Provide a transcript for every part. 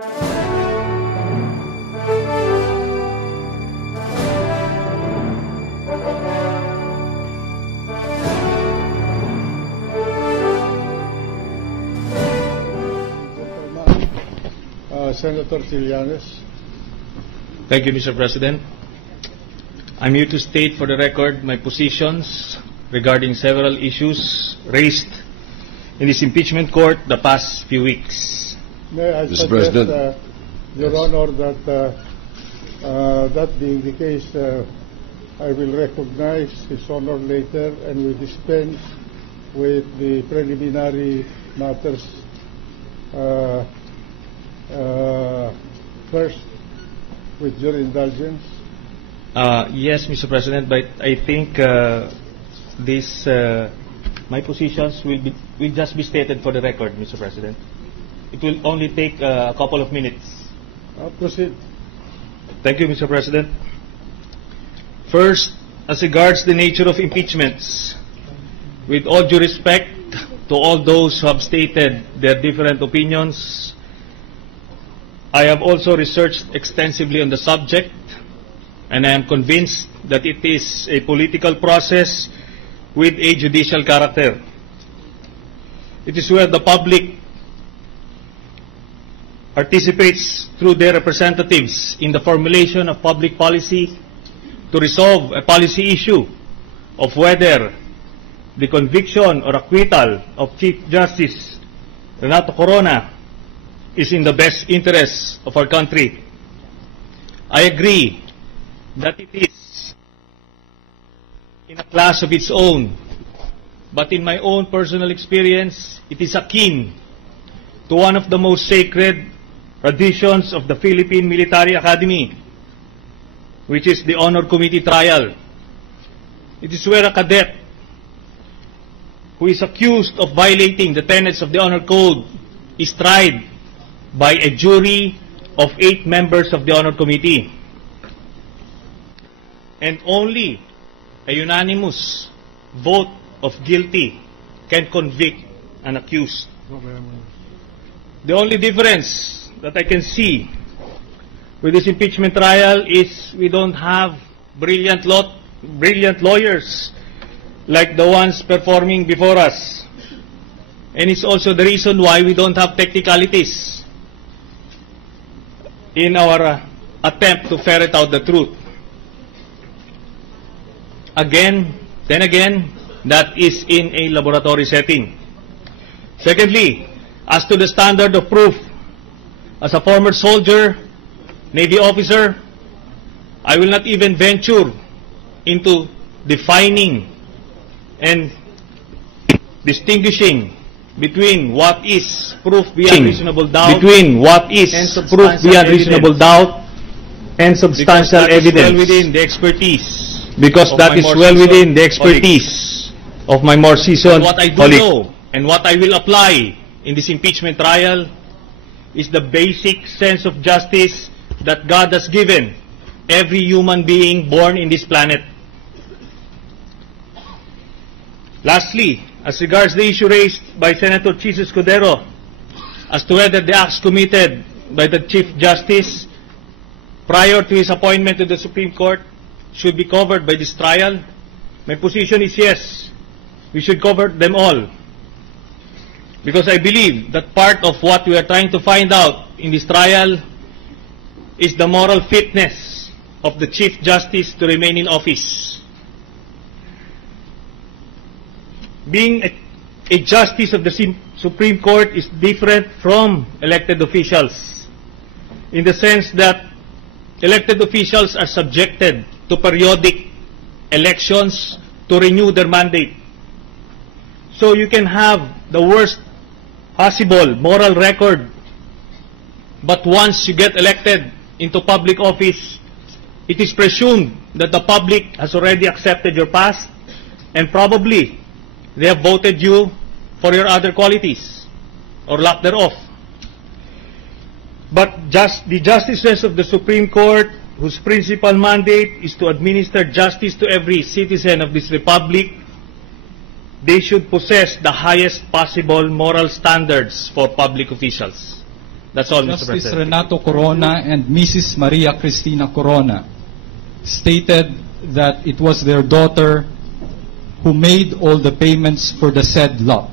Senator Trillanes. Thank you, Mr. President. I'm here to state for the record my positions regarding several issues raised in this impeachment court the past few weeks. May I Mr. suggest, President. Your Honor, that that being the case, I will recognize His Honor later and will dispense with the preliminary matters first, with your indulgence. Yes, Mr. President, but I think my positions will just be stated for the record, Mr. President. It will only take a couple of minutes. Proceed. Thank you, Mr. President. First, as regards the nature of impeachments, with all due respect to all those who have stated their different opinions, I have also researched extensively on the subject, and I am convinced that it is a political process with a judicial character. It is where the public participates through their representatives in the formulation of public policy to resolve a policy issue of whether the conviction or acquittal of Chief Justice Renato Corona is in the best interest of our country. I agree that it is in a class of its own, but in my own personal experience, it is akin to one of the most sacred traditions of the Philippine Military Academy, which is the Honor Committee trial. It is where a cadet who is accused of violating the tenets of the Honor Code is tried by a jury of 8 members of the Honor Committee. And only a unanimous vote of guilty can convict an accused. The only difference that I can see with this impeachment trial is we don't have brilliant lawyers like the ones performing before us. And it's also the reason why we don't have technicalities in our attempt to ferret out the truth. Then again, that is in a laboratory setting. Secondly, as to the standard of proof, as a former soldier, Navy officer, I will not even venture into defining and distinguishing between what is proof beyond reasonable doubt and substantial evidence, within the expertise, because that is well within the expertise of my more seasoned colleague. What I do know and what I will apply in this impeachment trial is the basic sense of justice that God has given every human being born in this planet. Lastly, as regards the issue raised by Senator Chis Escudero as to whether the acts committed by the Chief Justice prior to his appointment to the Supreme Court should be covered by this trial, my position is yes, we should cover them all. Because I believe that part of what we are trying to find out in this trial is the moral fitness of the Chief Justice to remain in office. Being a justice of the Supreme Court is different from elected officials in the sense that elected officials are subjected to periodic elections to renew their mandate. So you can have the worst possible moral record, but once you get elected into public office, it is presumed that the public has already accepted your past and probably they have voted you for your other qualities or lack thereof. But the justices of the Supreme Court, whose principal mandate is to administer justice to every citizen of this republic, they should possess the highest possible moral standards for public officials. That's all, Mr. Justice President. Renato Corona and Mrs. Maria Cristina Corona stated that it was their daughter who made all the payments for the said lot.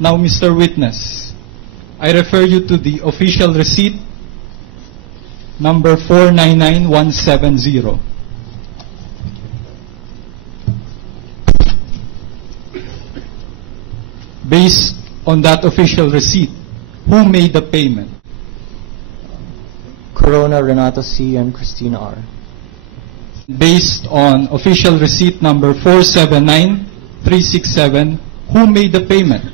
Now, Mr. Witness, I refer you to the official receipt number 499170. Based on that official receipt, who made the payment? Corona, Renato C. and Christina R. Based on official receipt number 479367, who made the payment?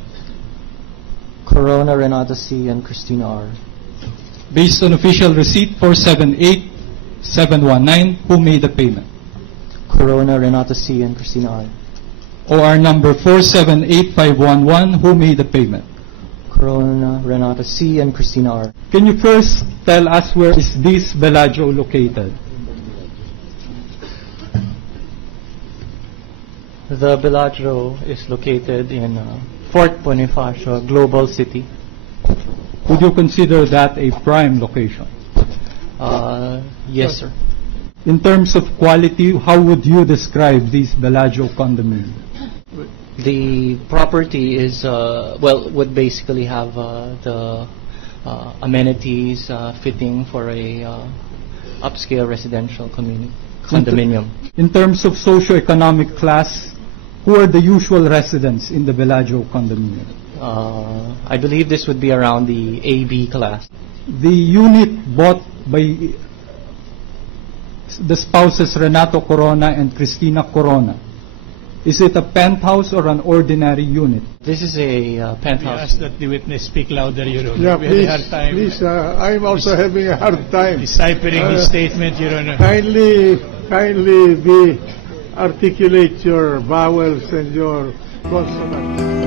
Corona, Renato C. and Christina R. Based on official receipt 478719, who made the payment? Corona, Renato C. and Christina R. OR number 478511, who made the payment? Corona, Renato C. and Christina R. Can you first tell us where is this Bellagio located? The Bellagio is located in Fort Bonifacio, Global City. Would you consider that a prime location? Yes, sir. In terms of quality, how would you describe this Bellagio condominium? The property is, would basically have the amenities fitting for a upscale residential condominium. In terms of socio-economic class, who are the usual residents in the Bellagio condominium? I believe this would be around the AB class. The unit bought by the spouses Renato Corona and Cristina Corona, is it a penthouse or an ordinary unit? This is a penthouse. We ask that the witness speak louder, Your Honor. Yeah, We had a hard time please, I'm also having a hard time. deciphering his statement, Your Honor. Kindly articulate your vowels and your consonants.